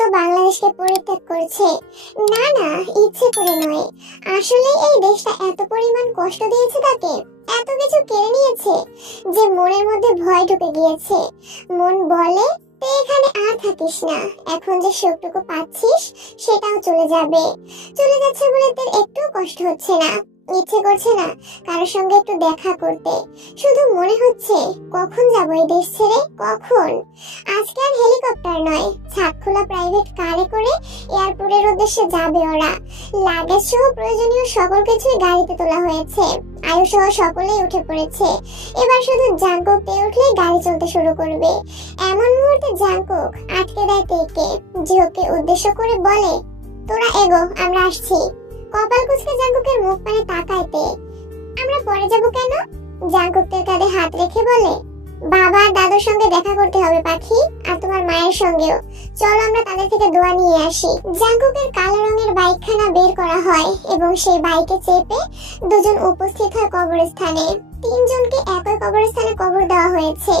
তো বাংলাদেশকে পরিত্যাগ করছে। না না, ইচ্ছে করে নয়, আসলে এই দেশটা এত পরিমাণ কষ্ট দিয়েছে তাকে, এত কিছু কেড়ে নিয়েছে যে মনের মধ্যে ভয় ঢুকে গিয়েছে। মন বলে তুই এখানে আর থাকিস না, এখন যে সুখটুকু পাচ্ছিস সেটাও চলে যাবে। চলে যাচ্ছে বলে তোর একটু কষ্ট হচ্ছে না, ইচ্ছে করছে না কারোর সঙ্গে একটু দেখা করতে, শুধু মনে হচ্ছে কখন যাবো এই দেশ ছেড়ে, কখন। আজকে আর হেলিকপ্টার নয়, ছাদ খোলা প্রাইভেট কারে করে এয়ারপোর্টের উদ্দেশ্যে যাবে ওরা। লাগেজ সহ প্রয়োজনীয় সকল কিছুই গাড়িতে তোলা হয়েছে, আয়ু সহ সকলেই উঠে পড়েছে। এবার শুধু জাঙ্কুকতে উঠলে গাড়ি চলতে শুরু করবে। এমন মুহূর্তে জাঙ্কুক আটকে দেয় তেকে, জিহোকে উদ্দেশ্য করে বলে তোরা এগো, আমরা আসছি। কপাল কুঁচকে জাঙ্কুকের মুখ পানে তাকায় তে। আমরা পরে যাব কেন? জাঙ্কুকের কাঁধে হাত রেখে বলে বাবা আর দাদুর সঙ্গে দেখা করতে হবে পাখি, আর তোমার মায়ের সঙ্গেও। চলো আমরা তাদের থেকে দোয়া নিয়ে আসি। জাঙ্কুকের কালো রঙের বাইকখানা বের করা হয় এবং সেই বাইকে চেপে দুজন উপস্থিত হয় কবরস্থানে। তিনজনকে একই কবরস্থানে কবর দেওয়া হয়েছে।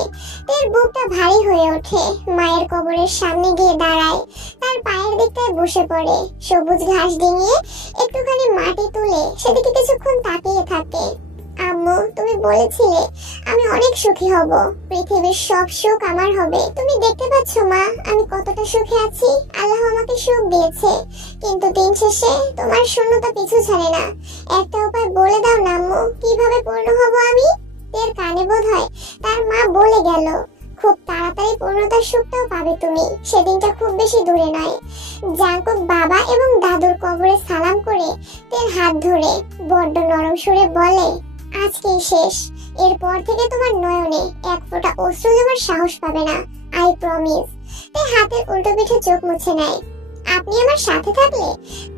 তের বুকটা ভারী হয়ে ওঠে, মায়ের কবরের সামনে গিয়ে দাঁড়ায়, তার পায়ের দিকটায় বসে পড়ে, সবুজ ঘাস ডিঙিয়ে একটুখানি মাটি তুলে সেদিকে কিছুক্ষণ তাকিয়ে থাকে। আম্মু, তুমি বলেছিলে আমি অনেক সুখী হব, পৃথিবীর সব সুখ আমার হবে। তুমি দেখতে পাচ্ছ মা, আমি কতটা সুখে আছি। আল্লাহ আমাকে সুখ দিয়েছে, কিন্তু দিন শেষে তোমার শূন্যতা পিছু ছাড়ে না। একটা উপায় বলে দাও না আম্মু, কিভাবে পূর্ণ হব আমি? তের কানে বোধ হয় তার মা বলে গেল খুব তাড়াতাড়ি পূর্ণতার সুখটাও পাবে তুমি, সেদিনটা খুব বেশি দূরে নয়। জাঙ্কুক বাবা এবং দাদুর কবরে সালাম করে তের হাত ধরে বড্ড নরম সুরে বলে আজকেই শেষ, এরপর থেকে তোমার নয়নে এক ফোঁটা অশ্রু জমার সাহস পাবে না, আই প্রমিস। তে হাতের উল্টো পিঠে চোখ মুছে নেয়। আপনি আমার সাথে থাকলে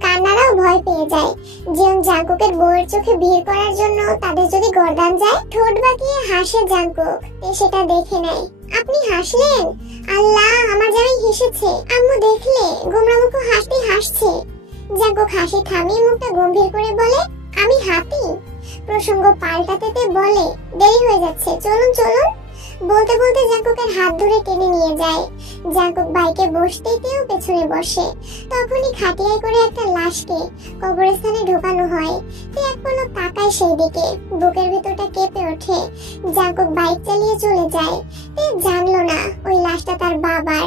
কান্নারাও ভয় পেয়ে যায়। যেমন জাঙ্কুকের বউয়ের চোখে ভিড় করার জন্য তাদের যদি গর্দান যায়, ঠোঁট বাঁকিয়ে হাসে জাঙ্কুক, তে সেটা দেখে নেয়। আপনি হাসলেন? আল্লাহ, আমার জামাই হেসেছে। আম্মু দেখলে গোমরা মুখ হাসতেই হাসছে। জাঙ্কুক হাসি থামিয়ে মুখটা গম্ভীর করে বলে আমি হাতি। প্রসঙ্গ পাল্টাতে বলে দেরি হয়ে যাচ্ছে, চলুন চলুন। বলতে বলতে জাঙ্কুকের হাত ধরে টেনে নিয়ে যায়। জাঙ্কুক বাইকে বসতেই তেও পেছনে বসে। তখনই খাটিয়ায় করে একটা লাশকে কবরস্থানে ঢোকানো হয়। তে এক পলক তাকায় সেই দিকে, বুকের ভেতরটা কেঁপে ওঠে। জাঙ্কুক বাইক চালিয়ে চলে যায়। তে জানলো না ওই লাশটা তার বাবার,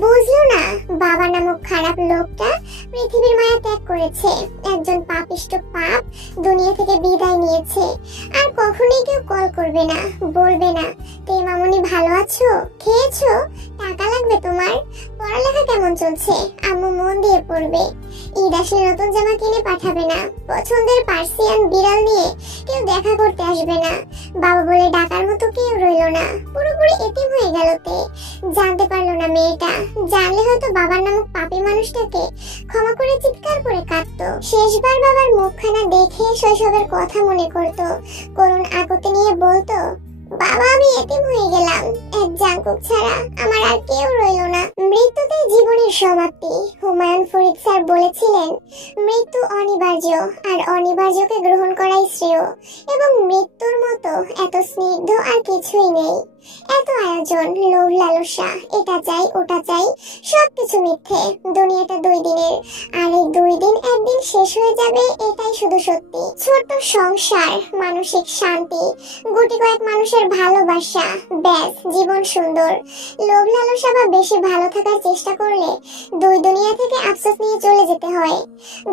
বুঝলো না বাবা নামক খারাপ লোকটা পৃথিবীর মায়া ত্যাগ করেছে, একজন পাপিষ্ট পাপ দুনিয়া থেকে বিদায় নিয়েছে। আর কখনোই কেউ কল করবে না, বলবে না তে মামুনি ভালো আছো, খেয়েছো, টাকা লাগবে তোমার, পড়ালেখা কেমন চলছে, আম্মু মন দিয়ে পড়বে। ঈদ আসলে নতুন জামা কিনে পাঠাবে না, পছন্দের পার্সিয়ান বিড়াল নিয়ে কেউ দেখা করতে আসবে না, বাবা বলে ডাকার মতো কেউ রইল না, পুরোপুরি এতিম হয়ে গেল তে। জানতে পারলো না মেয়েটা, জানলে হয়তো বাবার নামক পাপী মানুষটাকে ক্ষমা করে চিৎকার করে কাঁদতো। শেষবার বাবার মুখখানা দেখে শৈশবের কথা মনে করতো, করুণ আকুতি নিয়ে বলতো বাবা আমি এতিম হয়ে গেলাম, এক জাঙ্কুক ছাড়া আমার আর কেউ রইল না। মৃত্যুতেই জীবনের সমাপ্তি। হুমায়ুন ফরিদ স্যার বলেছিলেন মৃত্যু অনিবার্য, আর অনিবার্যকে গ্রহণ করাই শ্রেয়, এবং মৃত্যুর মতো এত স্নিগ্ধ আর কিছুই নেই। এত আয়োজন, লোভ লালসা, এটা চাই ওটা চাই, সবকিছু মিথ্যে। দুনিয়াটা 2 দিনের, আর এই 2 দিন একদিন শেষ হয়ে যাবে, এটাই শুধু সত্যি। ছোট্ট সংসার, মানসিক শান্তি, গুটি কয়েক মানুষের ভালোবাসা, ব্যাস জীবন সুন্দর। লোভ লালসা বা বেশি ভালো থাকার চেষ্টা করলে 2 দুনিয়া থেকে আফসোস নিয়ে চলে যেতে হয়।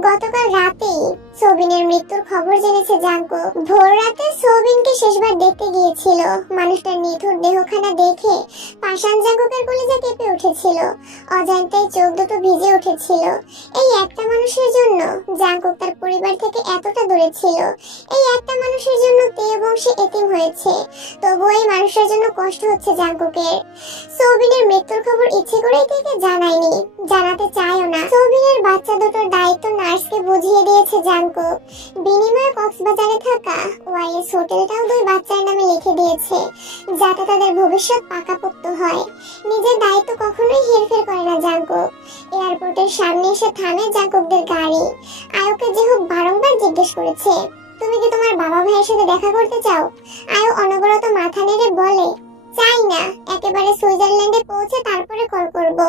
গতকাল রাতেই সোবিনের মৃত্যুর খবর জেনেছে জাঙ্কুক। ভোর রাতে সোবিনকে শেষবার দেখতে গিয়েছিল। মানুষটার নিথুর দেহখানা দেখে পাষাণ জাঙ্কুকের কলিজা কেঁপে উঠেছিল, অজান্তেই চোখ দুটো ভিজে উঠেছিল। এই একটা মানুষের জন্য জাঙ্কুক তার পরিবার থেকে এতটা দূরে ছিল, এই একটা মানুষের জন্য তে বংশে এতিম হয়েছে। তবুও এই মানুষের জন্য কষ্ট হচ্ছে জাঙ্কুকের। সোবিনের মৃত্যুর খবর ইচ্ছে করেই থেকে জানায়নি, জানাতে চায়ও না। সোবিনের বাচ্চা দুটোর দায়িত্ব নার্সকে বুঝিয়ে দিয়েছে জাঙ্কুক। বিনিময়ে কক্সবাজারে থাকা ওয়াইএস হোটেলটাও 2 বাচ্চার নামে লিখে দিয়েছে, যাতে তাদের ভবিষ্যৎ পাকাপোক্ত হয়। নিজের দায়িত্ব কখনোই হেরফের করে না জাঙ্কুক। এয়ারপোর্টের সামনে এসে থামে জাঙ্কুকদের গাড়ি। আয়োকে যেহুক বারংবার জিজ্ঞেস করেছে তুমি কি তোমার বাবা ভাইয়ের সাথে দেখা করতে চাও? আয়ো অনবরত মাথা নেড়ে বলে চাই না, একেবারে সুইজারল্যান্ডে পৌঁছে তারপরে কল করব।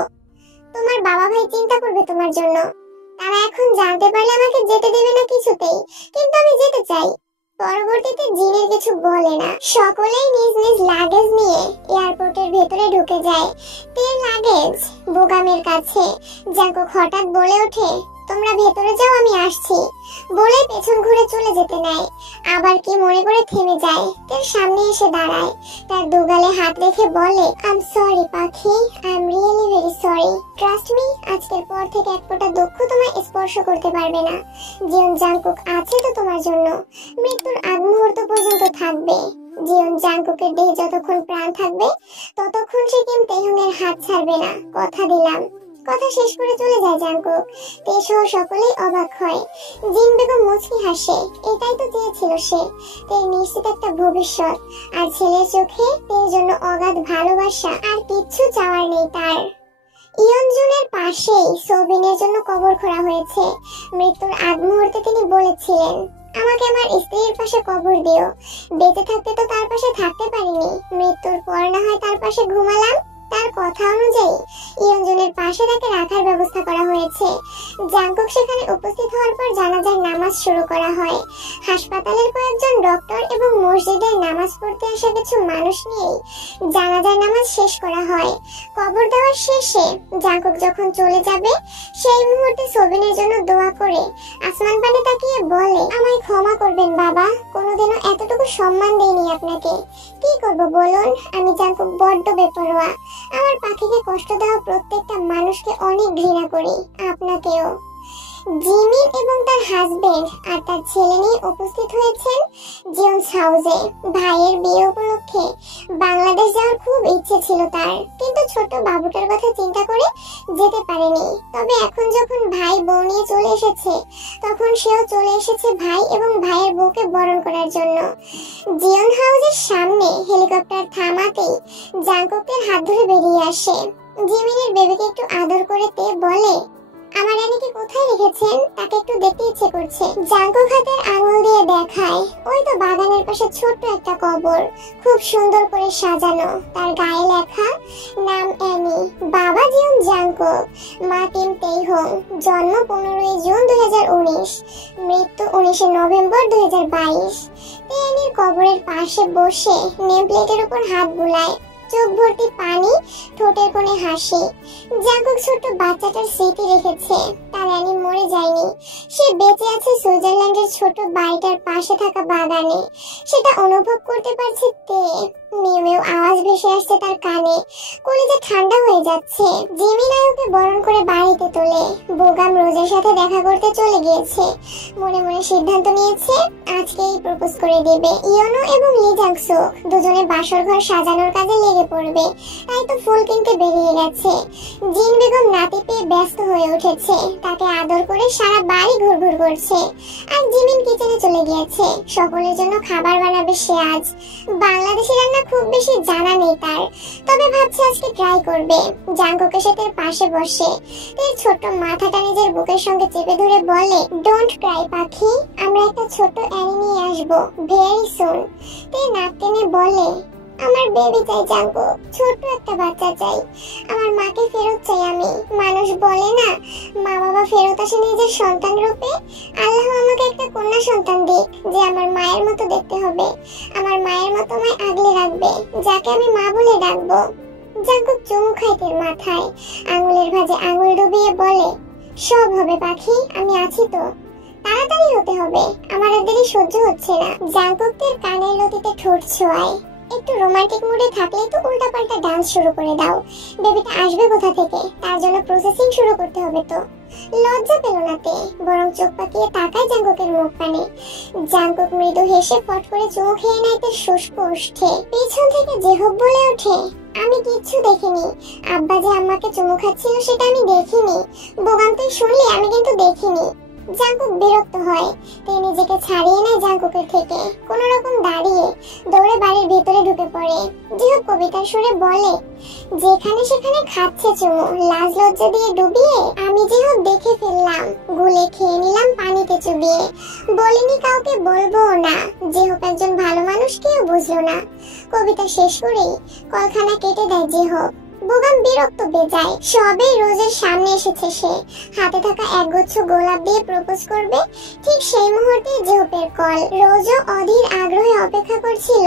তোমার বাবা ভাই চিন্তা করবে তোমার জন্য। তারা এখন জানতে পারলে আমাকে যেতে দেবে না কিছুতেই, কিন্তু আমি যেতে চাই। পরবর্তীতে জিনের কিছু বলে না, সকলেই নিজ নিজ লাগেজ নিয়ে এয়ারপোর্টের ভেতরে ঢুকে যায়। তের লাগেজ বোগামের কাছে জাঙ্কুক হঠাৎ বলে ওঠে, তোমরা ভেতরে যাও, আমি আসছি বলে পেছন ঘুরে চলে যেতে নেয়। আবার কি মনে করে থেমে যায়, তার সামনে এসে দাঁড়ায়, তার দুগালে হাত রেখে বলে, আই এম সরি পাখি, I am really very sorry, trust me, আজকের পর থেকে এক ফোঁটা দুঃখ তোমায় স্পর্শ করতে পারবে না। জিয়ন জাঙ্কুক আছে তো তোমার জন্য, মৃত্যুর আগ মুহূর্ত পর্যন্ত থাকবে। জিয়ন জাঙ্কুকের দেহে যতক্ষণ প্রাণ থাকবে ততক্ষণ সে কিম তেহংয়ের হাত ছাড়বে না, কথা দিলাম। কথা শেষ করে চলে যায় জাঙ্কুক। তে সহ সকলেই অবাক হয়। জিন বেগম মুচকি হাসে, এটাই তো চেয়েছিল সে, তের নিশ্চিত একটা ভবিষ্যৎ, আর ছেলের চোখে তের জন্য অগাধ ভালোবাসা, আর কিচ্ছু চাওয়ার নেই তার। ইয়নজুনের পাশেই সোবিনের জন্য কবর খোঁড়া হয়েছে। মৃত্যুর আগ মুহূর্তে তিনি বলেছিলেন, আমাকে আমার স্ত্রীর পাশে কবর দিও। বেঁচে থাকতে তো তার পাশে থাকতে পারিনি, মৃত্যুর পর না হয় তার পাশে ঘুমালাম। তার কথা অনুযায়ী ইয়নজুনের পাশে তাকে রাখার ব্যবস্থা করা হয়েছে। জাঙ্কুক সেখানে উপস্থিত হওয়ার পর জানাজার নামাজ শুরু করা হয়। হাসপাতালের কয়েকজন ডক্টর এবং মসজিদের নামাজ পড়তে আসা কিছু মানুষ নিয়েই জানাজার নামাজ শেষ করা হয়। কবর দেওয়ার শেষে জাঙ্কুক যখন চলে যাবে, সেই মুহূর্তে সোবিনের জন্য দোয়া করে আসমান পানে তাকিয়ে বলে, আমায় ক্ষমা করবেন বাবা, কোনোদিনও এতটুকু সম্মান দেইনি আপনাকে। কি করব বলুন, আমি জাঙ্কুক বড্ড বেপরোয়া। আমার পাখিকে কষ্ট দেওয়া প্রত্যেকটা মানুষকে অনেক ঘৃণা করি, আপনাকেও। জিমিন এবং তার হাজবেন্ড আর তার ছেলে নিয়ে উপস্থিত হয়েছেন জিয়ন্স হাউসে। ভাইয়ের বিয়ে উপলক্ষে বাংলাদেশ যাওয়ার খুব ইচ্ছে ছিল তার, কিন্তু ছোট বাবুটার কথা চিন্তা করে যেতে পারেনি। তবে এখন যখন ভাই বউ নিয়ে চলে এসেছে, তখন সেও চলে এসেছে ভাই এবং ভাইয়ের বউকে বরণ করার জন্য। জিয়ন হাউসের সামনে হেলিকপ্টার থামাতেই জাঙ্কুকের হাত ধরে বেরিয়ে আসে। জিমিনের বেবিকে একটু আদর করে তে বলে, আমার রানীকে কোথায় রেখেছেন, তাকে একটু দেখতে ইচ্ছে করছে। জাঙ্কুক হাতের আঙুল দিয়ে দেখায়, ওই তো বাগানের পাশে ছোট্ট একটা কবর, খুব সুন্দর করে সাজানো, তার গায়ে লেখা নাম অ্যানি, বাবা জিয়ন জাঙ্কুক, মা কিম তেহং, জন্ম 15 জুন 2019, মৃত্যু 19 নভেম্বর 2022। অ্যানির কবরের পাশে বসে নেম প্লেটের উপর হাত বুলায়, চোখ ভর্তি পানি, ঠোঁটের কোণে হাসি। জাঙ্কুক ছোট্ট বাচ্চাটার স্মৃতি রেখেছে, তার অ্যানি মরে যায়নি, সে বেঁচে আছে সুইজারল্যান্ডের ছোট বাড়িটার পাশে থাকা বাগানে। সেটা অনুভব করতে পারছে তে। মিউ মিউ আওয়াজ ভেসে আসছে তার কানে, কলিজা ঠান্ডা হয়ে যাচ্ছে। জিমি নায়ককে বরণ করে বাড়িতে তোলে। বোগাম রোজের সাথে দেখা করতে চলে গিয়েছে, মনে মনে সিদ্ধান্ত নিয়েছে আজকেই প্রপোজ করে দেবে। ইয়নো এবং লি জাংসুক দুজনে বাসর ঘর সাজানোর কাজে লেগে পড়বে, তাই তো ফুল কিনতে বেরিয়ে গেছে। জিন বেগম নাতি পেয়ে ব্যস্ত হয়ে উঠেছে, তাকে আদর করে সারা বাড়ি ঘুরঘুর করছে। আর জিমিন কিচেনে চলে গিয়েছে, সকলের জন্য খাবার বানাবে সে আজ। বাংলাদেশি রান্না খুব বেশি জানা নেই তার, তবে ভাবছে আজকে ট্রাই করবে। জাঙ্কুকের সাথে পাশে বসে তার ছোট মাথাটা নিজের বুকের সঙ্গে চেপে ধরে বলে, ডোন্ট ক্রাই পাখি, আমরা একটা ছোট অ্যানি নিয়ে আসবো ভেরি সুন। তে নাক টেনে বলে, আমার বেবি চাই জাঙ্কুক, ছোট একটা বাচ্চা চাই, আমার মাকে ফেরত চাই আমি। মানুষ বলে না, মা বাবা ফেরত আসে নিজের সন্তান রূপে, আল্লাহ আমাকে একটা কন্যা সন্তান দিক, যে আমার মায়ের মতো দেখতে হবে, আমার মায়ের মতো আমায় আগলে রাখবে, যাকে আমি মা বলে ডাকবো। জাঙ্কুক চুমু খায় তের মাথায়, আঙুলের ভাঁজে আঙুল ডুবিয়ে বলে, সব হবে পাখি, আমি আছি তো, তাড়াতাড়ি হতে হবে, আমার আর দেরি সহ্য হচ্ছে না। জাঙ্কুক তের কানের লতিতে ঠোঁট ছোঁয়ায়, একটু রোমান্টিক মুডে থাকলে তো উল্টাপাল্টা ডান্স শুরু করে দাও, বেবিটা আসবে কোথা থেকে, তার জন্য প্রসেসিং শুরু করতে হবে তো। লজ্জা পেল না তে, বরং চোখ পাকিয়ে তাকায় জাঙ্কুকের মুখ পানে। জাঙ্কুক মৃদু হেসে ফট করে চুমু খেয়ে নেয় তার শুষ্ক ওষ্ঠে। পিছন থেকে জেহব বলে ওঠে, আমি কিচ্ছু দেখিনি, আব্বা যে আম্মাকে চুমু খাচ্ছিল সেটা আমি দেখিনি। বোগাম তুই শুনলি, আমি কিন্তু দেখিনি। জাঙ্কুক বিরক্ত হয়, তে নিজেকে ছাড়িয়ে নেয় জাঙ্কুকের থেকে, কোন রকম দাঁড়িয়ে দৌড়ে বাড়ির ভেতরে ঢুকে পড়ে। জিহব কবিতার সুরে বলে, যেখানে সেখানে খাচ্ছে চুমু, লাজ লজ্জা দিয়ে ডুবিয়ে, আমি জিহব দেখে ফেললাম, গুলে খেয়ে নিলাম পানিতে চুবিয়ে, বলিনি কাউকে বলবো না, জিহব একজন ভালো মানুষ, কেউ বুঝলো না। কবিতা শেষ করেই কলখানা কেটে দেয় জিহব। বোগাম বিরক্ত বেজায়। সবে রোজের সামনে এসেছে সে, হাতে থাকা একগুচ্ছ গোলাপ দিয়ে প্রপোজ করবে। ঠিক সেই মুহূর্তে জেহপের কল। রোজও অধীর আগ্রহে অপেক্ষা করছিল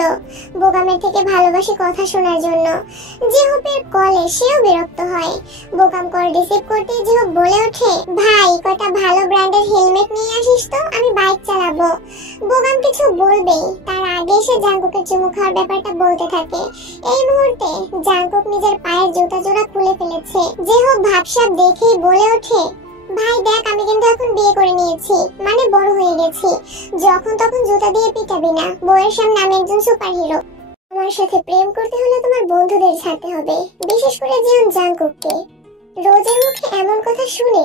বোগামের থেকে ভালোবাসি কথা শোনার জন্য। জেহপের কলে সেও বিরক্ত হয়। বোগাম কল রিসিভ করতে জেহপ বলে ওঠে, ভাই কয়টা ভালো ব্র্যান্ডের হেলমেট নিয়ে আসিস তো, আমি বাইক চালাবো। বোগাম কিছু বলবেই, তার আগে সে জাঙ্কুকের চুমু খাওয়ার ব্যাপারটা বলতে থাকে। এই মুহূর্তে জাঙ্কুক নিজের পায়ের জুতা জোড়া খুলে ফেলেছে। জেহপ ভাবসাব দেখেই বলে ওঠে, ভাই দেখ আমি কিন্তু এখন বিয়ে করে নিয়েছি, মানে বড় হয়ে গেছি, যখন তখন জুতা দিয়ে পিটাবি না। বউয়ের সামনে আমি একজন সুপার হিরো। আমার সাথে প্রেম করতে হলে তোমার বন্ধুদের ছাড়তে হবে, বিশেষ করে জিয়ন জাঙ্কুককে। রোজের মুখে এমন কথা শুনে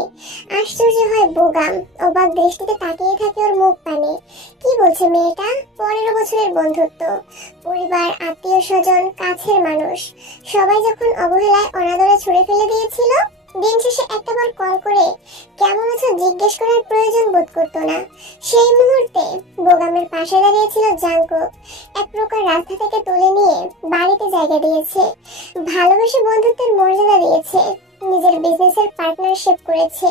আশ্চর্য হয় বোগাম। অবাক দৃষ্টিতে তাকিয়ে থাকে ওর মুখ পানে। কি বলছে মেয়েটা? 15 বছরের বন্ধুত্ব, পরিবার, আত্মীয় স্বজন, কাছের মানুষ সবাই যখন অবহেলায় অনাদরে ছুড়ে ফেলে দিয়েছিল, দিন শেষে একটাবার কল করে কেমন আছো জিজ্ঞেস করার প্রয়োজন বোধ করতো না। সেই মুহূর্তে বোগামের পাশে দাঁড়িয়েছিল জাঙ্কুক। এক প্রকার রাস্তা থেকে তুলে নিয়ে বাড়িতে জায়গা দিয়েছে, ভালোবেসে বন্ধুত্বের মর্যাদা দিয়েছে, নিজের বিজনেসের পার্টনারশিপ করেছে।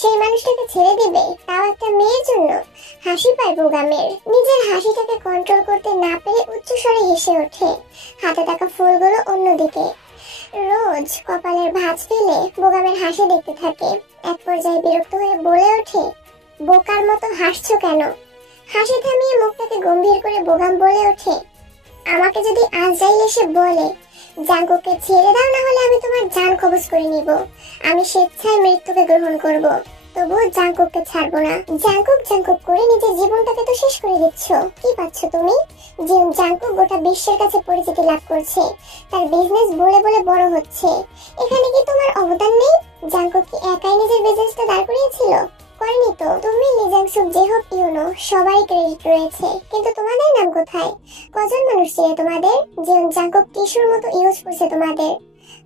সেই মানুষটাকে ছেড়ে দিবে, তাও একটা মেয়ের জন্য? হাসি পায় বোগামের। নিজের হাসিটাকে কন্ট্রোল করতে না পেরে উচ্চস্বরে হেসে ওঠে। হাতে থাকা ফুলগুলো অন্যদিকে। রোজ কপালের ভাঁজ ফেলে বোগামের হাসি দেখতে থাকে। এক পর্যায়ে বিরক্ত হয়ে বলে ওঠে, বোকার মতো হাসছো কেন? হাসি থামিয়ে মুখটাকে গম্ভীর করে বোগাম বলে ওঠে, আমাকে যদি আজরাইল এসে বলে জাঙ্কুককে ছেড়ে দাও, না হলে আমি তোমার জান কবজ করে নিব, আমি স্বেচ্ছায় মৃত্যুকে গ্রহণ করব, তবুও জাঙ্কুককে ছাড়বো না। জাঙ্কুক জাঙ্কুক করে নিজের জীবনটাকে তো শেষ করে দিচ্ছ। কি পাচ্ছ তুমি? যে জাঙ্কুক গোটা বিশ্বের কাছে পরিচিতি লাভ করছে, তার বিজনেস বলে বলে বড় হচ্ছে, এখানে কি তোমার অবদান নেই? জাঙ্কুক কি একাই নিজের বিজনেসটা দাঁড় করিয়েছিল? করেনি তো। তুমি লিজাংসুক জেহপ ইউনো সবারই ক্রেডিট রয়েছে, কিন্তু তোমাদের নাম কোথায়? কজন মানুষ চেনে তোমাদের? যেমন জাঙ্কুক টিস্যুর মতো ইউজ করছে তোমাদের।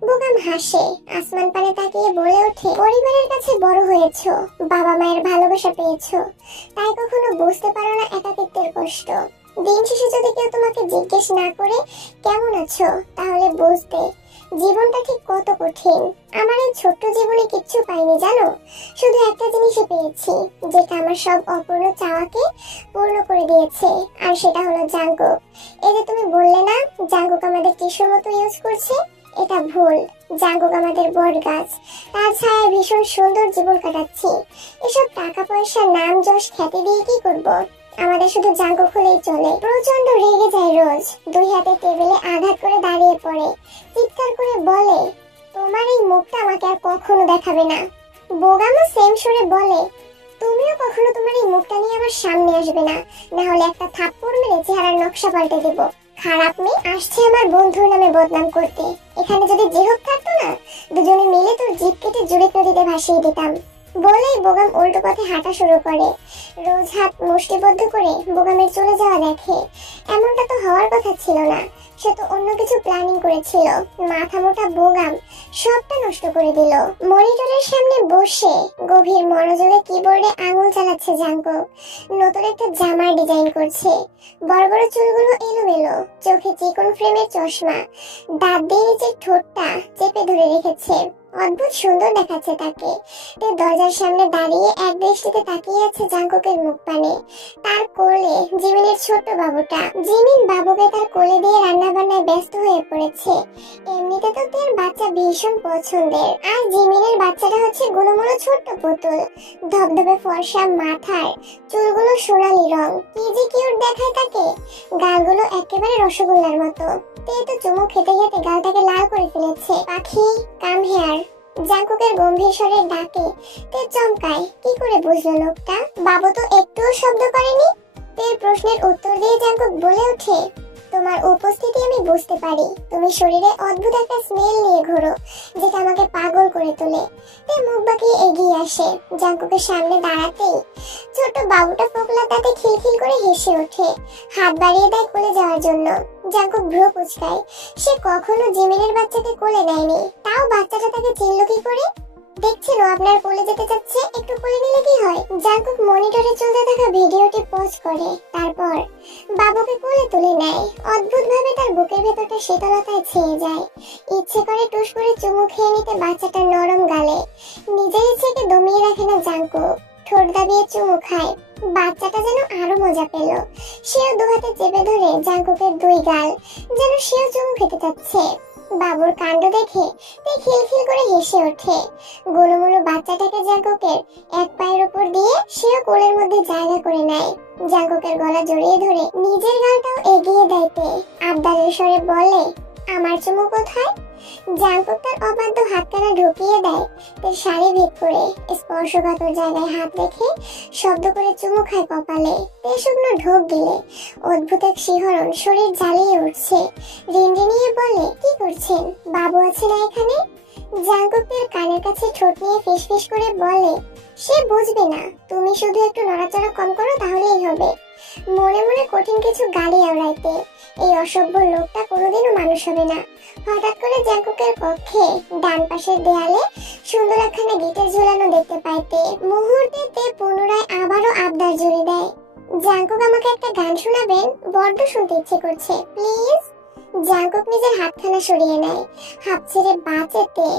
বোগাম হাসে, আসমান পানে তাকিয়ে বলে ওঠে, পরিবারের কাছে বড় হয়েছো, বাবা মায়ের ভালোবাসা পেয়েছো, তাই কখনো বুঝতে পারো না একাকিত্বের কষ্ট। দিন শেষে যদি কেউ তোমাকে জিজ্ঞেস না করে কেমন আছো, তাহলে বুঝতে জীবনটা ঠিক কত কঠিন। আমার এই ছোট্ট জীবনে কিচ্ছু পাইনি জানো, শুধু একটা জিনিসই পেয়েছি, যেটা আমার সব অপূর্ণ চাওয়াকে পূর্ণ করে দিয়েছে, আর সেটা হলো জাঙ্কুক। এই যে তুমি বললে না জাঙ্কুক আমাদের টিস্যুর মতো ইউজ করছে, এটা ভুল। জাঙ্কুক আমাদের বট গাছ, তার ছায়ায় ভীষণ সুন্দর জীবন কাটাচ্ছি। এসব টাকা পয়সা, নাম যশ, খ্যাতি দিয়ে কি করব? আমাদের শুধু জাঙ্কুক হলেই চলে। প্রচন্ড রেগে যায় রোজ, দুই হাতে টেবিলে আঘাত করে দাঁড়িয়ে পড়ে, চিৎকার করে বলে, তোমার এই মুখটা আমাকে আর কখনো দেখাবে না। বোগামও সেম সুরে বলে, তুমিও কখনো তোমার এই মুখটা নিয়ে আমার সামনে আসবে না, না হলে একটা থাপ্পড় মেরে চেহারার নকশা পাল্টে দেব। খারাপ মেয়ে আসছে আমার বন্ধুর নামে বদনাম করতে। এখানে যদি জেহপ থাকতো না, দুজনে মিলে তোর জিভ কেটে জুড়ে নদীতে ভাসিয়ে দিতাম। বলেই বোগাম উল্টো পথে হাঁটা শুরু করে। রোজ হাত মুষ্টিবদ্ধ করে বোগামের চলে যাওয়া দেখে। এমনটা তো হওয়ার কথা ছিল না, সে তো অন্য কিছু প্ল্যানিং করেছিল। মাথা মোটা বোগাম সবটা নষ্ট করে দিল। মনিটরের সামনে বসে গভীর মনোযোগে কিবোর্ডে আঙুল চালাচ্ছে জাঙ্কুক। নতুন একটা জামার ডিজাইন করছে। বড় বড় চুলগুলো এলোমেলো, চোখে চিকন ফ্রেমের চশমা, দাঁত দিয়ে নিচের ঠোঁটটা চেপে ধরে রেখেছে। অদ্ভুত সুন্দর দেখাচ্ছে তাকে। দরজার সামনে দাঁড়িয়ে এক দৃষ্টিতে তাকিয়ে আছে জাঙ্কুকের মুখ পানে। তার কোলে জিমিনের ছোট বাবুটা। জিমিন বাবুকে তার কোলে দিয়ে রান্না বান্নায় ব্যস্ত হয়ে পড়েছে। এমনিতে তো তার বাচ্চা ভীষণ পছন্দের, আর জিমিনের বাচ্চাটা হচ্ছে গুলোমুলো ছোট্ট পুতুল। ধবধবে ফর্সা মাথার, চুলগুলো সোনালি রং, কি যে কিউট দেখায় তাকে। গালগুলো একেবারে রসগোল্লার মতো। তে তো চুমু খেতে খেতে গালটাকে লাল করে ফেলেছে। পাখি কাম হেয়ার। জাঙ্কুকের গম্ভীর স্বরের ডাকে তে চমকায়। কি করে বুঝলো লোকটা? বাবু তো একটুও শব্দ করেনি। তের প্রশ্নের উত্তর দিয়ে জাঙ্কুক বলে ওঠে, তোমার উপস্থিতি আমি বুঝতে পারি। তুমি শরীরে অদ্ভুত একটা স্মেল নিয়ে ঘোরো, যেটা আমাকে পাগল করে তোলে। তে মুখ বাঁকিয়ে এগিয়ে আসে। জাঙ্কুকের সামনে দাঁড়াতেই ছোট বাবুটা ফোকলা তাতে খিলখিল করে হেসে ওঠে। হাত বাড়িয়ে দেয় কোলে যাওয়ার জন্য। জাঙ্কুক ভ্রু কুঁচকায়। সে কখনো জিমিনের বাচ্চাকে কোলে নেয়নি, তাও বাচ্চাটা তাকে চিনল কি করে? দেখছেন ও আপনার কোলে যেতে চাচ্ছে, একটু কোলে নিলে কি হয়? জাঙ্কুক মনিটরে চলতে থাকা ভিডিওটি পজ করে, তারপর বাবুকে কোলে তুলে নেয়। অদ্ভুত ভাবে তার বুকের ভেতরটা শীতলতায় ছেয়ে যায়। ইচ্ছে করে টুস করে চুমু খেয়ে নিতে বাচ্চাটার নরম গালে। নিজের ইচ্ছেকে দমিয়ে রাখে না জাঙ্কুক, ঠোঁট দাবিয়ে চুমু খায়। বাচ্চাটা যেন আরো মজা পেল। সেও দুহাতে চেপে ধরে জাঙ্কুকের দুই গাল, যেন সেও চুমু খেতে চাচ্ছে। বাবুর কাণ্ড দেখে তে খিলখিল করে হেসে ওঠে। গোলুমোলু বাচ্চাটাকে জাঙ্কুকের এক পায়ের উপর দিয়ে সেও কোলের মধ্যে জায়গা করে নেয়। জাঙ্কুকের গলা জড়িয়ে ধরে নিজের গালটাও এগিয়ে দেয় তে। আবদারের স্বরে বলে, আমার চুমু কোথায়? জাঙ্কুক তার অবাধ্য হাতখানা ঢুকিয়ে দেয় তার শাড়ি ভেদ করে। স্পর্শকাতর জায়গায় হাত রেখে শব্দ করে চুমু খায় কপালে। তে শুকনো ঢোক গিলে অদ্ভুত এক শিহরণ শরীর জ্বালিয়ে উঠছে। রিনরিনিয়ে বলে, কি করছেন? বাবু আছে না এখানে? জাঙ্কুক তার কানের কাছে ঠোঁট নিয়ে ফিসফিস করে বলে, সে বুঝবে না, তুমি শুধু একটু নড়াচড়া কম করো তাহলেই হবে। মনে মনে কঠিন কিছু গালি আওড়াইতে, এই অসভ্য লোকটা কোনোদিনও মানুষ হবে না। হঠাৎ করে জাঙ্কুকের কক্ষে ডান পাশের দেয়ালে সুন্দর একখানা গিটার ঝুলানো দেখতে পাইতে মুহূর্তে তে পুনরায় আবারও আবদার জুড়ে দেয়, জাঙ্কুক আমাকে একটা গান শোনাবেন, বড্ড শুনতে ইচ্ছে করছে, প্লিজ। জাঙ্কুক নিজের হাতখানা সরিয়ে নেয়, হাত ছেড়ে বাঁচে তে।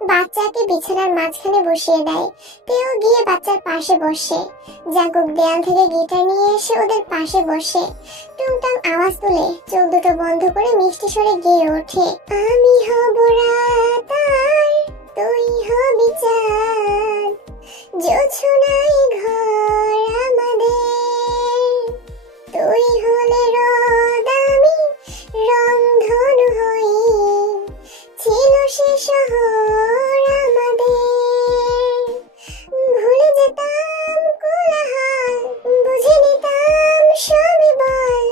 বাচ্চাকে বিছানার মাঝখানে বসিয়ে দেয়। তেও গিয়ে বাচ্চার পাশে বসে। জাঙ্কুক দেয়াল থেকে গিটার নিয়ে এসে ওদের পাশে বসে। টুংটাং আওয়াজ তুলে চোখ দুটো বন্ধ করে মিষ্টি স্বরে গেয়ে ওঠে, আমি হব রাত আর তুই হবি চাঁদ, জোছনাই ঘর আমাদের, তুই হলে রোদ আমি রংধনু হই, ছিল সে শহর আমাদের, ভুলে যেতাম কোলাহল, বুঝে নিতাম সবই বল,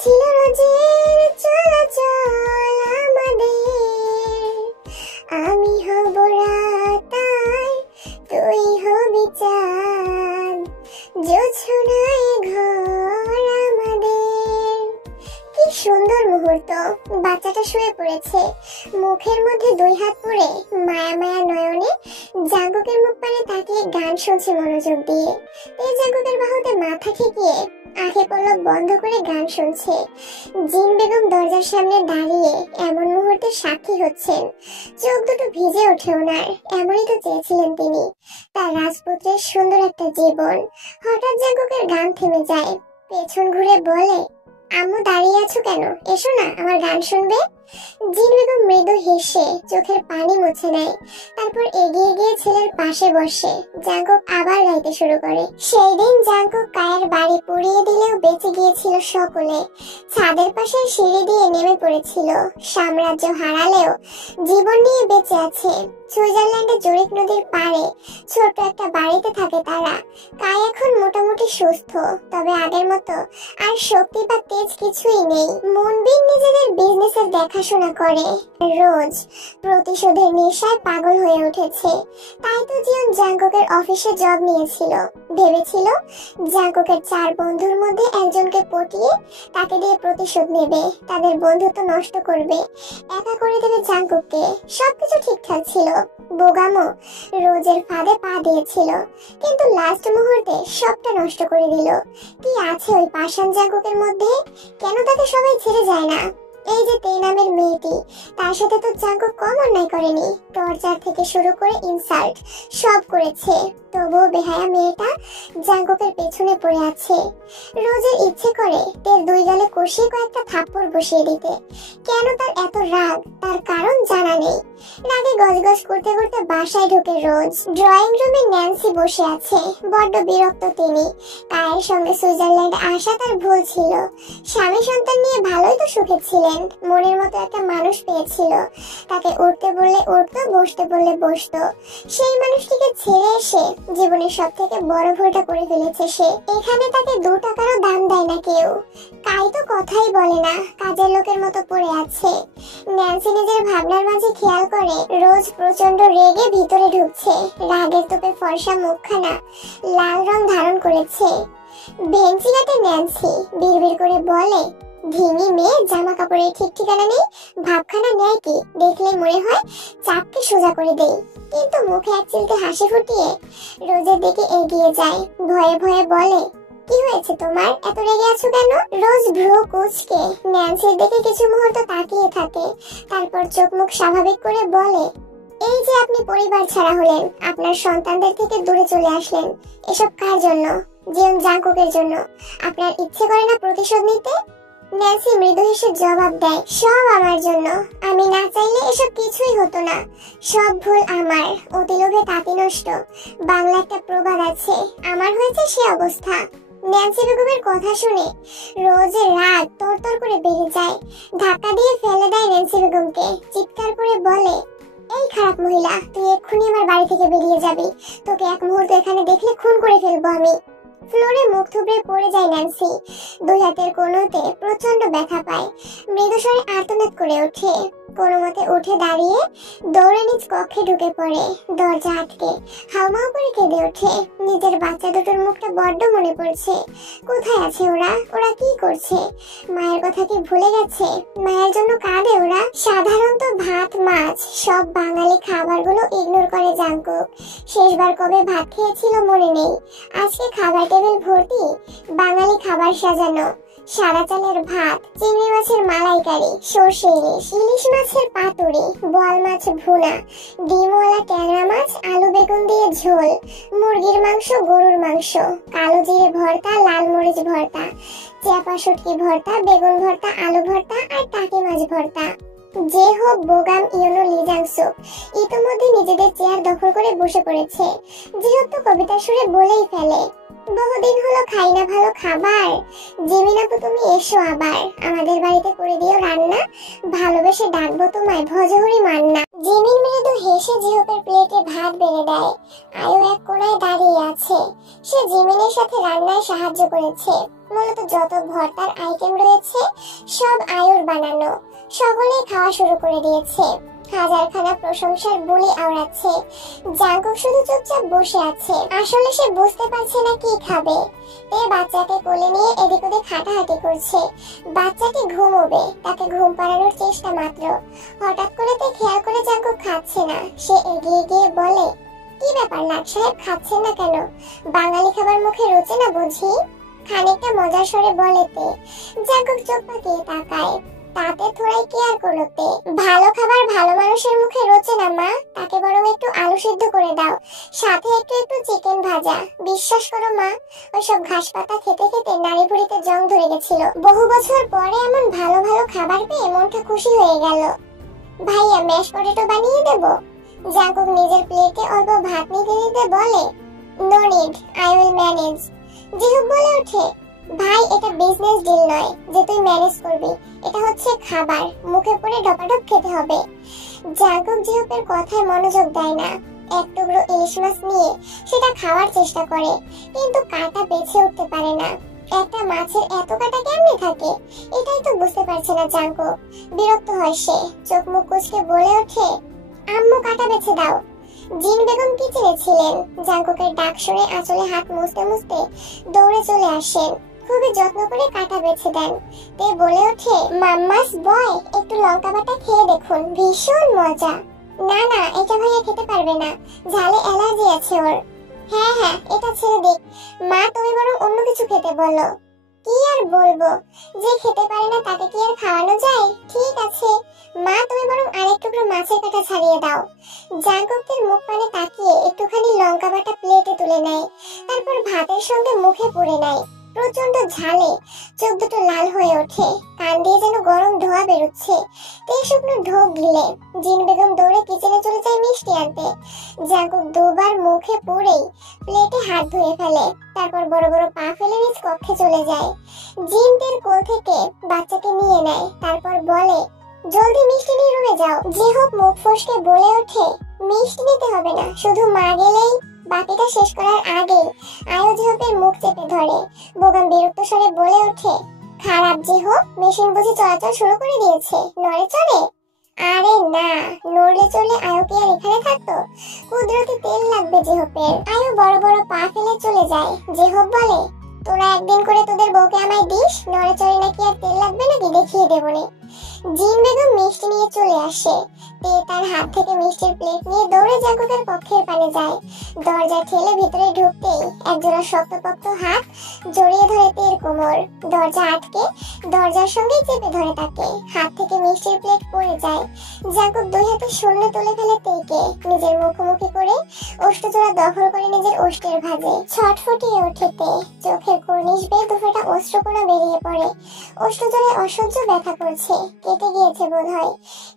ছিল রোজের চলাচল আমাদের, আমি হব রাত আর তুই হবি চাঁদ, জোছনায় ঘর আমাদের। কি সুন্দর মুহূর্ত। বাচ্চাটা শুয়ে পড়েছে, মুখের মধ্যে দুই হাত পুরে মায়া মায়া নয়নে জাঙ্কুকের মুখ পানে তাকিয়ে গান শুনছে মনোযোগ দিয়ে। এই জাঙ্কুকের বাহুতে মাথা ঠেকিয়ে আঁখে পলক বন্ধ করে গান শুনছে। জিন বেগম দরজার সামনে দাঁড়িয়ে এমন মুহূর্তে সাক্ষী হচ্ছেন। চোখ দুটো ভিজে ওঠে ওনার, এমনই তো চেয়েছিলেন তিনি, তার রাজপুত্রের সুন্দর একটা জীবন। হঠাৎ জাঙ্কুকের গান থেমে যায়, পেছন ঘুরে বলে, আম্মু দাঁড়িয়ে আছো কেন? এসো না, আমার গান শুনবে। জিন বেগম মৃদু হেসে চোখের পানি মুছে নেয়, তারপর এগিয়ে গিয়ে ছেলের পাশে বসে। জাঙ্কুক আবার গাইতে শুরু করে। সেই দিন জাঙ্কুক কায়ের বাড়ি পুড়িয়ে দিলেও বেঁচে গিয়েছিল সকলে। ছাদের পাশে সিঁড়ি দিয়ে নেমে পড়েছিল। সাম্রাজ্য হারালেও জীবন নিয়ে বেঁচে আছে। সুইজারল্যান্ডে জুরিক নদীর পাড়ে ছোট একটা বাড়িতে থাকে তারা। কায় এখন মোটামুটি সুস্থ, তবে আগের মতো আর শক্তি বা তেজ কিছুই নেই। মনবিন নিজেদের বিজনেসের দেখাশোনা করে। রোজ প্রতিশোধের নেশায় পাগল হয়ে উঠেছে। তাই তো জিয়ন জাঙ্কুকের অফিসে জব নিয়েছিল। ভেবেছিল জাঙ্কুকের 4 বন্ধুর মধ্যে একজনকে পটিয়ে তাকে দিয়ে প্রতিশোধ নেবে, তাদের বন্ধুত্ব নষ্ট করবে, একা করে দেবে জাঙ্কুককে। সবকিছু ঠিকঠাক ছিল। বোগামো রোজের ফাঁদে পা দিয়েছিল, কিন্তু লাস্ট মুহূর্তে সবটা নষ্ট করে দিল। কি আছে ওই পাষাণ জাঙ্কুকের মধ্যে? কেন তাকে সবাই ছেড়ে যায় না? এই যে তে নামের মেয়েটি, তার সাথে তো জাঙ্কুক কম অন্যায় করেনি। টর্চার থেকে শুরু করে ইনসাল্ট সব করেছে, তবুও বেহায়া মেয়েটা জাঙ্কুকের পেছনে পড়ে আছে। রোজের ইচ্ছে করে তের 2 গালে কষিয়ে কয়েকটা থাপ্পড় বসিয়ে দিতে। কেন তার এত রাগ, তার কারণ জানা নেই। রাগে গজগজ করতে করতে বাসায় ঢুকে রোজ। ড্রয়িং রুমে ন্যান্সি বসে আছে, বড্ড বিরক্ত তিনি। কায়ের সঙ্গে সুইজারল্যান্ডে আসা তার ভুল ছিল। স্বামী সন্তান নিয়ে ভালোই তো সুখে ছিলেন, মনের মতো একটা মানুষ পেয়েছিল। তাকে উঠতে বললে উঠতো, বসতে বললে বসতো। সেই মানুষটিকে ছেড়ে এসে জীবনের সব থেকে বড় ভুলটা করে ফেলেছে সে। এখানে তাকে 2 টাকারও দাম দেয় না কেউ। কাই তো কথাই বলে না, কাজের লোকের মতো পড়ে আছে। ন্যান্সি নিজের ভাবনার মাঝে খেয়াল করে রোজ প্রচন্ড রেগে ভিতরে ঢুকছে। রাগের তোপে ফর্সা মুখখানা লাল রং ধারণ করেছে। ভেঞ্চি কাটে ন্যান্সি বিড়বিড় করে বলে, ধিঙি মেয়ে, জামা কাপড়ের ঠিক ঠিকানা নেই, ভাবখানা নেয় কি দেখলে মনে হয় চাপকে সোজা করে দেই। কিন্তু মুখে এক চিলতে হাসি ফুটিয়ে রোজের দিকে এগিয়ে যায়। ভয়ে ভয়ে বলে, কি হয়েছে তোমার, এত রেগে আছো কেন? রোজ ভ্রু কুঁচকে ন্যান্সির দিকে কিছু মুহূর্ত তাকিয়ে থাকে, তারপর চোখ মুখ স্বাভাবিক করে বলে, এই যে আপনি পরিবার ছাড়া হলেন, আপনার সন্তানদের থেকে দূরে চলে আসলেন, এসব কার জন্য? জিয়ন জাংকুকের জন্য। আপনার ইচ্ছে করে না প্রতিশোধ নিতে? ন্যান্সি মৃদু হেসে জবাব দেয়, সব আমার জন্য। আমি না চাইলে এসব কিছুই হতো না। সব ভুল আমার। অতি লোভে তাঁতি নষ্ট, বাংলা একটা প্রবাদ আছে, আমার হয়েছে সে অবস্থা। ন্যান্সি বেগমের কথা শুনে রোজের রাগ তরতর করে বেড়ে যায়। ধাক্কা দিয়ে ফেলে দেয় ন্যান্সি বেগমকে, চিৎকার করে বলে, এই খারাপ মহিলা, তুই এক্ষুনি আমার বাড়ি থেকে বেরিয়ে যাবি। তোকে এক মুহূর্ত এখানে দেখলে খুন করে ফেলবো আমি। ফ্লোরে মুখ থুবড়ে পড়ে যায় ন্যান্সি। দুই হাতের কোনোতে প্রচন্ড ব্যথা পায়। মৃদু স্বরে আর্তনাদ করে ওঠে। কোনো মতে উঠে দাঁড়িয়ে দৌড়ে নিজ কক্ষে ঢুকে পড়ে। দরজা আটকে হাউমাউ করে কেঁদে ওঠে। নিজের বাচ্চা দুটোর মুখটা বড্ড মনে পড়ছে। কোথায় আছে ওরা? ওরা কি করছে? মায়ের কথা কি ভুলে গেছে? মায়ের জন্য কাঁদে ওরা। সাধারণত ভাত মাছ সব বাঙালি খাবারগুলো ইগনোর করে জাংকুক। শেষবার কবে ভাত খেয়েছিল মনে নেই। আজকে খাবার টেবিল ভর্তি বাঙালি খাবার সাজানো। সাদা চালের ভাত, চিংড়ি মাছের মালাইকারি, সর্ষে ইলিশ, ইলিশ মাছের পাতুরি, বোয়াল মাছ ভুনা, ডিমওয়ালা ট্যাংরা মাছ, আলু বেগুন দিয়ে ঝোল, মুরগির মাংস, গরুর মাংস, কালো জিরে ভর্তা, লাল মরিচ ভর্তা, চাপা শুটকি ভর্তা, বেগুন ভর্তা, আলু ভর্তা আর টাকি মাছ ভর্তা। যে হোক বোগাম ইয়োনো লিজাংসুক ইতিমধ্যে নিজেদের চেয়ার দখল করে বসে পড়েছে। যেহেতু কবিতার সুরে বলেই ফেলে, বহুদিন হলো খাই না ভালো খাবার। জিমিন আপু তুমি এসো আবার, আমাদের বাড়িতে করে দিও রান্না, ভালোবেসে ডাকবো তোমায় ভজহরি মান্না। জিমিন মৃদু হেসে জিহপের প্লেটে ভাত বেড়ে দেয়। আয়ু এক কোণায় দাঁড়িয়ে আছে। সে জিমিনের সাথে রান্নায় সাহায্য করেছে। মূলত যত ভর্তার আইটেম রয়েছে সব আয়ুর বানানো। সকলেই খাওয়া শুরু করে দিয়েছে। হাজারখানা প্রশংসার বুলি আওড়াচ্ছে। জাংকুক শুধু চুপচাপ বসে আছে। আসলে সে বুঝতে পারছে না কি খাবে। তে বাচ্চাকে কোলে নিয়ে এদিক ওদিক হাঁটাহাঁটি করছে। বাচ্চাটি ঘুমোবে, তাকে ঘুম পাড়ানোর চেষ্টা মাত্র। হঠাৎ করে তে খেয়াল করে জাংকুক খাচ্ছে না। সে এগিয়ে গিয়ে বলে, কি ব্যাপার নাট সাহেব, খাচ্ছেন না কেন? বাঙালি খাবার মুখে রুচে না বুঝি? খানিকটা মজার স্বরে বলে তে। জাংকুক চোখ পাকিয়ে তাকায়। তাতে থোড়াই কেয়ার করলো তে। ভালো খাবার ভালো মানুষের মুখে রোচে না মা, তাকে বরং একটু আলু সিদ্ধ করে দাও, সাথে একটু একটু চিকেন ভাজা। বিশ্বাস করো মা, ওইসব ঘাস পাতা খেতে খেতে নাড়ি ভুড়িতে জং ধরে গেছিল। বহু বছর পরে এমন ভালো ভালো খাবার পেয়ে মনটা খুশি হয়ে গেল। ভাইয়া ম্যাশ পটেটো বানিয়ে দেব? জাংকুক নিজের প্লেটে অল্প ভাত নিতে নিতে বলে, no need, I will manage. জিহুক বলে ওঠে, ভাই এটা বিজনেস ডিল নয় যে তুই ম্যানেজ করবি, এটা হচ্ছে খাবার, মুখে পড়ে ডপাডপ খেতে হবে। জাংকুক জিহুকের কথায় মনোযোগ দেয় না। এক টুকরো ইলিশ মাছ নিয়ে সেটা খাওয়ার চেষ্টা করে, কিন্তু কাঁটা বেছে উঠতে পারে না। একটা মাছের এত কাঁটা কেমনে থাকে, এটাই তো বুঝতে পারছে না জাংকুক। বিরক্ত হয় সে, চোখ মুখ কুঁচকে বলে ওঠে, আম্মু কাঁটা বেছে দাও। জিন বেগম কিচেনে ছিলেন। জাংকুকের ডাক শুনে আঁচলে হাত মুছতে মুছতে দৌড়ে চলে আসেন। খুবই যত্ন করে কাঁটা বেছে দেন। তে বলে ওঠে, মাম্মাস বয়, একটু লঙ্কা বাটা খেয়ে দেখুন, ভীষণ মজা। না না, এটা ভাইয়া খেতে পারবে না, ঝালে অ্যালার্জি আছে ওর। হ্যাঁ হ্যাঁ, এটা ছেড়ে দিক মা, তুমি বরং অন্য কিছু খেতে বলো। কি আর বলবো, যে খেতে পারে না তাকে কি আর খাওয়ানো যায়? ঠিক আছে মা, তুমি বরং আরেক টুকরো মাছের কাঁটা ছাড়িয়ে দাও। জাংকুকের মুখ পানে তাকিয়ে একটুখানি লঙ্কা বাটা প্লেটে তুলে নেয়, তারপর ভাতের সঙ্গে মুখে পুরে নেয়। প্রচন্ড ঝালে চোখ দুটো লাল হয়ে ওঠে, কান দিয়ে যেন গরম ধোঁয়া বেরোচ্ছে। তে শুকনো ঢোক গিলে জিন বেগম দৌড়ে কিচেনে চলে যায় মিষ্টি আনতে। জাংকুক দুবার মুখে পুরেই প্লেটে হাত ধুয়ে ফেলে, তারপর বড় বড় পা ফেলে নিজ কক্ষে চলে যায়। জিন তের কোল থেকে বাচ্চাকে নিয়ে নেয়, তারপর বলে, জলদি মিষ্টি নিয়ে রুমে যাও। যে হোক মুখ ফসকে বলে ওঠে, মিষ্টি নিতে হবে না, শুধু মা গেলেই। বাকিটা শেষ করার আগে আয়ু জিহপের মুখ চেপে ধরে। বোগাম বিরক্ত স্বরে বলে ওঠে, খারাপ জিহপ, মেশিন বুঝি চলাচল শুরু করে দিয়েছে, নড়ে চড়ে? আরে না, নড়লে চলে আয়ু কি আর এখানে থাকতো? কুদরতি তেল লাগবে জিহপের। আয়ু বড় বড় পা ফেলে চলে যায়। জিহপ বলে, তোরা একদিন করে তোদের বউকে আমায় দিস, নড়েচড়ে নাকি আর তেল লাগবে নাকি দেখিয়ে দেবো নে। জিন বেগম মিষ্টি নিয়ে চলে আসে। তে তার হাত থেকে মিষ্টির প্লেট নিয়ে দৌড়ে জাঙ্কুকের কক্ষের পানে যায়। দরজা ঠেলে ভিতরে ঢুকতেই একজোড়া শক্তপোক্ত হাত জড়িয়ে ধরে তের কোমর। দরজা আটকে দরজার সঙ্গে চেপে ধরে তাকে। হাত থেকে মিষ্টির প্লেট পড়ে যায়। জাঙ্কুক দুই হাতে শূন্য তুলে ফেলে তেকে নিজের মুখোমুখি করে ওষ্ঠজোড়া দখল করে নিজের ওষ্ঠের ভাঁজে। ছটফটিয়ে ওঠে তে, চোখের কর্নিশ বেয়ে দুফোঁটা অশ্রুকণা বেরিয়ে পড়ে। ওষ্ঠজোড়ায় অসহ্য ব্যথা করছে, কেটে গিয়েছে বোধহয়।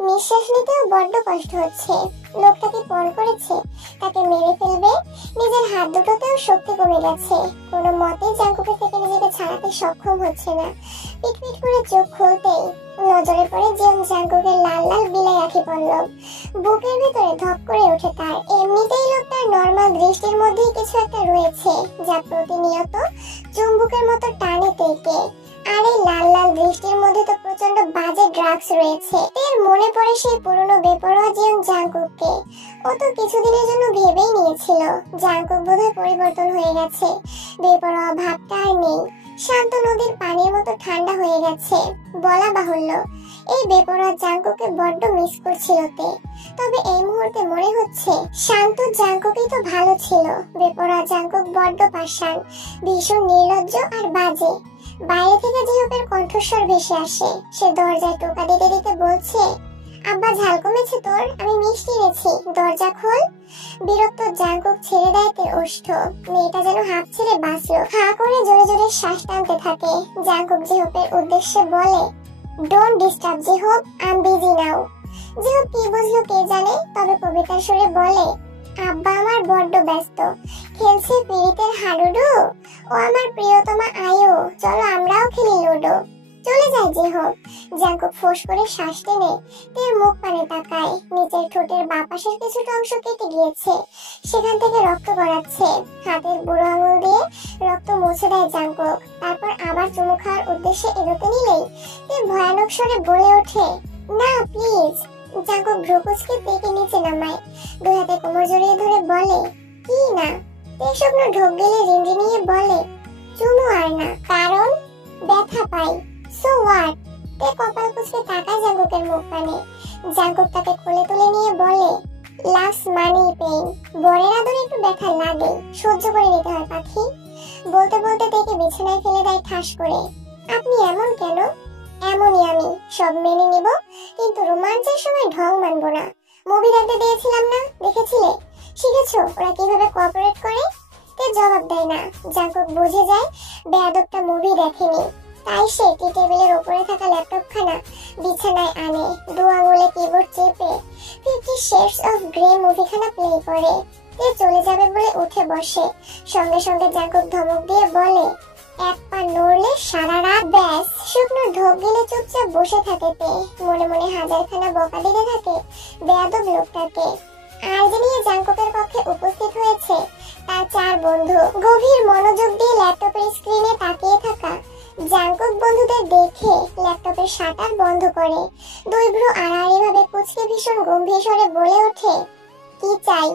নিঃশ্বাস নিতেও বড্ড কষ্ট হচ্ছে। লোকটাকে পণ করেছে, তাকে মেরে ফেলবে। নিজের হাত দুটোতেও শক্তি কমে গেছে। কোনো মতে জাঙ্কুকের থেকে নিজেকে ছাড়াতে সক্ষম হচ্ছে না। পিটপিট করে চোখ খুলতেই নজরে পড়ে জিয়ং জাঙ্কুকের লাল লাল বিলাই আঁখি পল্লব। বুকের ভিতরে ধপ করে ওঠে তার। এমনিতেই লোকটার নর্মাল দৃষ্টির মধ্যেই কিছু একটা রয়েছে যা প্রতিনিয়ত চুম্বকের মতো টানে তেকে। আর এই লাল লাল দৃষ্টির মধ্যে তো প্রচন্ড বাজে ড্রাগস রয়েছে। এর মনে পড়ে সেই পুরনো বেপরোয়া জিয়ং জাঙ্কুককে। ও তো কিছুদিনের জন্য ভেবেই নিয়েছিল জাঙ্কুক বোধহয় পরিবর্তন হয়ে গেছে। বেপরোয়া ভাবটা আর নেই, শান্ত নদীর পানির মতো ঠান্ডা হয়ে গেছে। বলা বাহুল্য এই বেপরোয়া জাঙ্কুককে বড্ড মিস করছিল তে। তবে এই মুহূর্তে মনে হচ্ছে শান্ত জাঙ্কুকই তো ভালো ছিল। বেপরোয়া জাঙ্কুক বড্ড পাষাণ, ভীষণ নির্লজ্জ আর বাজে। বাইরে থেকে জিহপের কণ্ঠস্বর ভেসে আসে। সে দরজায় টোকা দিতে দিতে বলছে, আব্বা ঝাল কমেছে তোর, আমি মিষ্টি এনেছি, দরজা খোল। বিরক্ত জাঙ্কুক ছেড়ে দেয় তের ওষ্ঠ। মেয়েটা যেন হাঁপ ছেড়ে বাঁচলো। হা করে জোরে জোরে শ্বাস টানতে থাকে। জাঙ্কুক জিহপের উদ্দেশ্যে বলে, don't disturb J-Hope, I am busy now. J-Hope কি বুঝলো কে জানে, তবে কবিতার সুরে বলে, আব্বা আমার বড্ড ব্যস্ত, খেলছে পিরিতের হাডুডু। ও আমার প্রিয়তমা আয়ু, চলো আমরাও খেলি লুডো। চলে যায় জিহপ। জাঙ্কুক ফোঁস করে শ্বাস টেনে তের মুখ পানে তাকায়। নিচের ঠোঁটের বাঁ পাশের কিছুটা অংশ কেটে গিয়েছে, সেখান থেকে রক্ত গড়াচ্ছে। হাতের বুড়ো আঙুল দিয়ে রক্ত মুছে দেয় জাঙ্কুক। তারপর আবার চুমু খাওয়ার উদ্দেশ্যে এগোতে নিলেই তে ভয়ানক স্বরে বলে ওঠে, না প্লিজ। জাঙ্কুক ভ্রুকুচকে তেকে নিচে নামায়। দুই হাতে কোমর জড়িয়ে ধরে বলে, কি না? তে শুকনো ঢোক গেলে রিনরিনিয়ে বলে, চুমু আর না, কারণ ব্যথা পাই। So what? তে কপাল কুঁচকে তাকায় জাঙ্কুকের মুখ পানে। জাঙ্কুক তাকে কোলে তুলে নিয়ে বলে, লাভস মানি পেইন। বরের আদরে একটু ব্যথা লাগে, সহ্য করে নিতে হয় পাখি। বলতে বলতে তেকে বিছানায় ফেলে দেয় ঠাস করে। আপনি এমন কেন? এমনই আমি, সব মেনে নিব, কিন্তু রোমাঞ্চের সময় ঢং মানব না। মুভি দেখতে দিয়েছিলাম না, দেখেছিলে? শিখেছো ওরা কিভাবে কোঅপারেট করে? তে জবাব দেয় না। জাঙ্কুক বুঝে যায় বেয়াদবটা মুভি দেখেনি। তাই সে টি টেবিলের উপরে থাকা ল্যাপটপখানা বিছানায় আনে। দু আঙুলে কিবোর্ড চেপে 50 Shades of Grey মুভিখানা প্লে করে। তে চলে যাবে বলে উঠে বসে। সঙ্গে সঙ্গে জাঙ্কুক ধমক দিয়ে বলে, এক পা নড়লে সারা রাত। ব্যাস, শুকনো ঢোক গেলে চুপচাপ বসে থাকে তে। মনে মনে হাজারখানা বকা দিতে থাকে বেয়াদব লোকটাকে। আর যে নিয়ে জাঙ্কুকের কক্ষে উপস্থিত হয়েছে তার 4 বন্ধু। গভীর মনোযোগ দিয়ে ল্যাপটপের স্ক্রিনে তাকিয়ে থাকা জাঙ্কুক বন্ধুদের দেখে ল্যাপটপের শাটার বন্ধ করে। দুই ভ্রু আড়াআড়ি ভাবে কুঁচকে ভীষণ গম্ভীর স্বরে বলে ওঠে, কি চাই?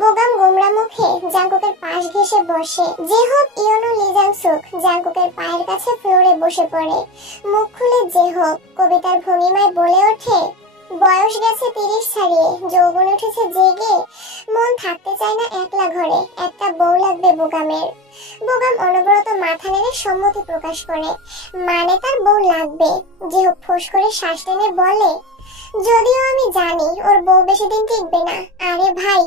বোগাম গোমরা মুখে জাঙ্কুকের পাশ ঘেঁষে বসে। জেহব ইয়োনো লিজাংসুক জাঙ্কুকের পায়ের কাছে ফ্লোরে বসে পড়ে। মুখ খুলে জেহব কবিতার ভঙ্গিমায় বলে ওঠে, বয়স গেছে 30 ছাড়িয়ে, যৌবন উঠেছে জেগে, মন থাকতে চায় না একলা ঘরে, একটা বউ লাগবে বোগামের। বোগাম অনবরত মাথা নেড়ে সম্মতি প্রকাশ করে, মানে তার বউ লাগবে। জেহব ফোঁস করে শ্বাস টেনে বলে, যদিও আমি জানি ওর বউ বেশি দিন টিকবে না। আরে ভাই,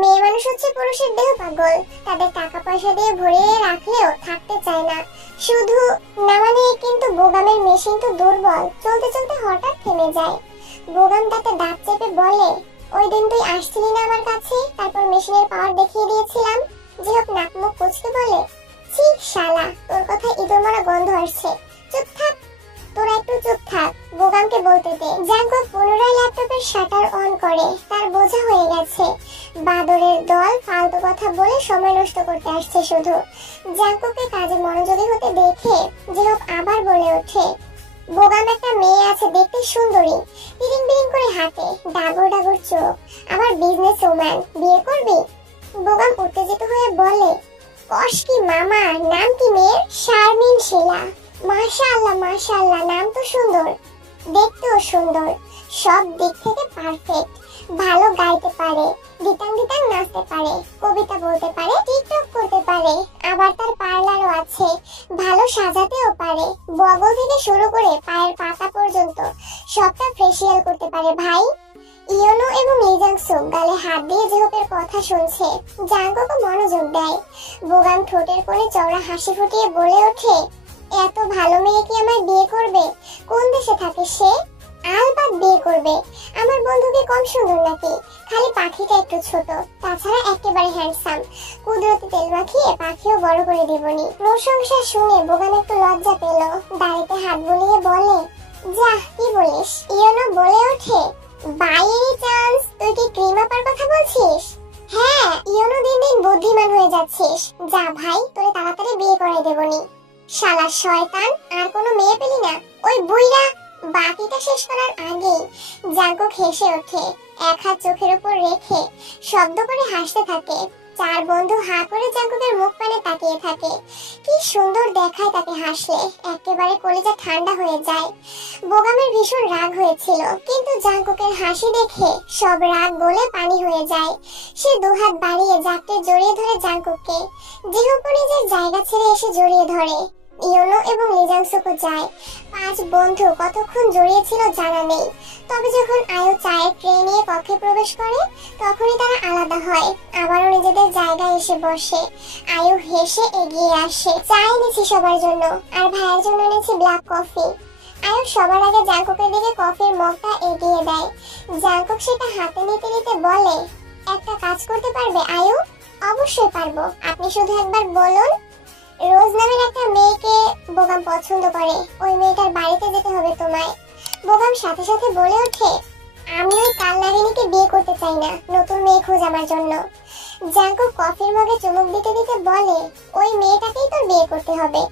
মেয়ে মানুষ হচ্ছে পুরুষের দেহ পাগল, তাদের টাকা পয়সা দিয়ে ভরিয়ে রাখলেও থাকতে চায় না শুধু না। মানে কিন্তু বোগামের মেশিন তো দুর্বল, চলতে চলতে হঠাৎ থেমে যায়। বোগাম তাতে দাঁত চেপে বলে, ওই দিন তুই আসছিলি না আমার কাছে, তারপর মেশিনের পাওয়ার দেখিয়ে দিয়েছিলাম। জিহব নাক মুখ কুঁচকে বলে, ছি শালা, তোর কথা ইঁদুর মারা গন্ধ আসছে, চুপ থাক। তোরা একটু চুপ থাক, বোগামকে বলতে দে। জাঙ্কুক পুনরায় ল্যাপটপের শাটার অন করে। তার বোঝা হয়ে গেছে বাদরের দল ফালতু কথা বলে সময় নষ্ট করতে আসছে শুধু। জাঙ্কুককে কাজে মনোযোগী হতে দেখে জিহব আবার বলে ওঠে, বোগাম একটা মেয়ে আছে, দেখতে সুন্দরী, বিরিং বিরিং করে হাঁটে, ডাগর ডাগর চোখ, আবার বিজনেস ওম্যান, বিয়ে করবি? বোগাম উত্তেজিত হয়ে বলে, কস কি মামা, নাম কি মেয়ের? শারমিন শিলা। মাশাআল্লাহ মাশাআল্লাহ, নাম তো সুন্দর, দেখতেও সুন্দর, সব দিক থেকে পারফেক্ট। ভালো গাইতে পারে, গিটাং গিটাং নাচতে পারে, কবিতা বলতে পারে, টিকটক করতে পারে, আবার তার পার্লারও আছে, ভালো সাজাতেও পারে, বগল থেকে শুরু করে পায়ের পাতা পর্যন্ত সবটা ফেসিয়াল করতে পারে। ভাই, ইয়োনো এবং লিজাংসু গালে হাত দিয়ে জেহপের কথা শুনছে। জাঙ্কুকও মনোযোগ দেয়। বোগাম ঠোঁটের কোণে চওড়া হাসি ফুটিয়ে বলে ওঠে, এত ভালো মেয়ে কি আমায় বিয়ে করবে? কোন দেশে থাকে সে? আলবাত বিয়ে করবে। আমার বন্ধুকে কম সুন্দর নাকি? খালি পাখিটা একটু ছোট, তাছাড়া একেবারে হ্যান্ডসাম। কুদরতি তেল মাখিয়ে পাখিও বড় করে দেবনি। প্রশংসা শুনে বোগাম একটু লজ্জা পেল, দাড়িতে হাত বুলিয়ে বলে, যা কি বলিস? ইয়োনো বলে ওঠে, বাই এনি চান্স তুই কি ক্রিম আপার কথা বলছিস? হ্যাঁ, ইয়োনো দিন দিন বুদ্ধিমান হয়ে যাচ্ছিস। যা ভাই, তোরে তাড়াতাড়ি বিয়ে করাই দেবনি। শালা শয়তান, আর কোনো মেয়ে পেলি না? ওই বুইরা। বাকিটা শেষ করার আগে জাঙ্কুক হেসে ওঠে, এক হাত চোখের উপর রেখে শব্দ করে হাসতে থাকে। চার বন্ধু হা করে জাঙ্কুকের মুখ পানে তাকিয়ে থাকে। কি সুন্দর দেখায় তাকে হাসলে, একেবারে কলিজা ঠান্ডা হয়ে যায়। বোগামের ভীষণ রাগ হয়েছিল, কিন্তু জাঙ্কুকের হাসি দেখে সব রাগ গলে পানি হয়ে যায়। সে দুহাত বাড়িয়ে জাপটে জড়িয়ে ধরে জাঙ্কুককে। জিহুপো নিজের জায়গা ছেড়ে এসে জড়িয়ে ধরে। ইয়োনো এবং লিজাংসুকো যায়। পাঁচ বন্ধু কতক্ষণ জড়িয়েছিল জানা নেই, তবে যখন আয়ু চায়ের ট্রে নিয়ে কক্ষে প্রবেশ করে তখনই তারা আলাদা হয়, আবারও নিজেদের জায়গায় এসে বসে। আয়ু হেসে এগিয়ে আসে, চা এনেছি সবার জন্য, আর ভাইয়ের জন্য এনেছি ব্ল্যাক কফি। আয়ু সবার আগে জাঙ্কুকের দিকে কফির মগটা এগিয়ে দেয়। জাঙ্কুক সেটা হাতে নিতে নিতে বলে, একটা কাজ করতে পারবে আয়ু? অবশ্যই পারবো, আপনি শুধু একবার বলুন। রোজ নামের একটা মেয়েকে বোগাম পছন্দ করে, ওই মেয়েটার বাড়িতে যেতে হবে তোমায়। বোগাম সাথে সাথে বলে ওঠে, আমি ওই কালনাগিনীকে বিয়ে করতে চাই না, নতুন মেয়ে খোঁজ আমার জন্য। জাঙ্কুক কফির মগে চুমুক দিতে দিতে বলে, ওই মেয়েটাকেই তোর বিয়ে করতে হবে।